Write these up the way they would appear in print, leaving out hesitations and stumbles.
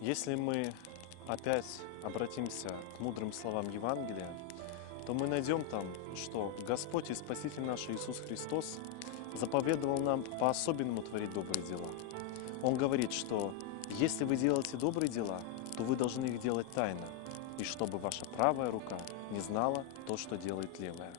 Если мы опять обратимся к мудрым словам Евангелия, то мы найдем там, что Господь и Спаситель наш Иисус Христос заповедовал нам по-особенному творить добрые дела. Он говорит, что если вы делаете добрые дела, то вы должны их делать тайно, и чтобы ваша правая рука не знала то, что делает левая.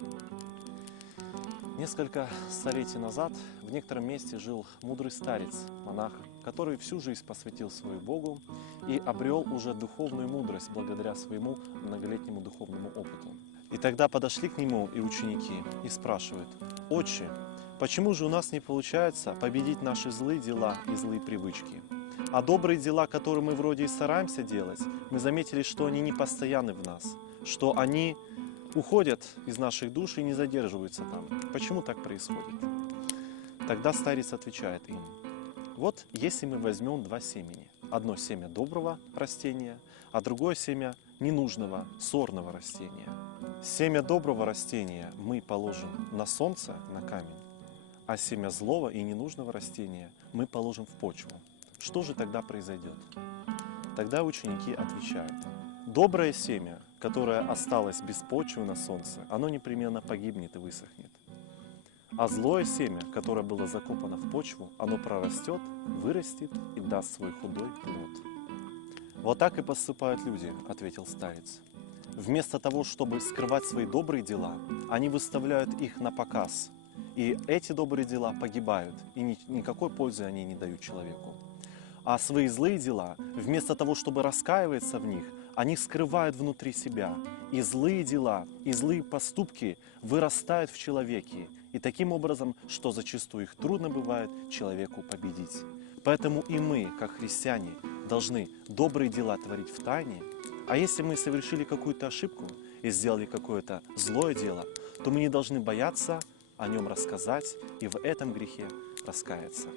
Несколько столетий назад в некотором месте жил мудрый старец, монах, который всю жизнь посвятил свою Богу и обрел уже духовную мудрость благодаря своему многолетнему духовному опыту. И тогда подошли к нему и ученики и спрашивают: «Отче, почему же у нас не получается победить наши злые дела и злые привычки? А добрые дела, которые мы вроде и стараемся делать, мы заметили, что они не постоянны в нас, что они уходят из наших душ и не задерживаются там. Почему так происходит?» Тогда старец отвечает им: вот если мы возьмем два семени, одно семя доброго растения, а другое семя ненужного, сорного растения. Семя доброго растения мы положим на солнце, на камень, а семя злого и ненужного растения мы положим в почву. Что же тогда произойдет? Тогда ученики отвечают: доброе семя, которое осталось без почвы на солнце, оно непременно погибнет и высохнет. А злое семя, которое было закопано в почву, оно прорастет, вырастет и даст свой худой плод. Вот так и поступают люди, ответил старец. Вместо того, чтобы скрывать свои добрые дела, они выставляют их на показ. И эти добрые дела погибают, и никакой пользы они не дают человеку. А свои злые дела, вместо того, чтобы раскаиваться в них, они скрывают внутри себя. И злые дела, и злые поступки вырастают в человеке. И таким образом, что зачастую их трудно бывает человеку победить. Поэтому и мы, как христиане, должны добрые дела творить в тайне. А если мы совершили какую-то ошибку и сделали какое-то злое дело, то мы не должны бояться о нем рассказать и в этом грехе раскаяться.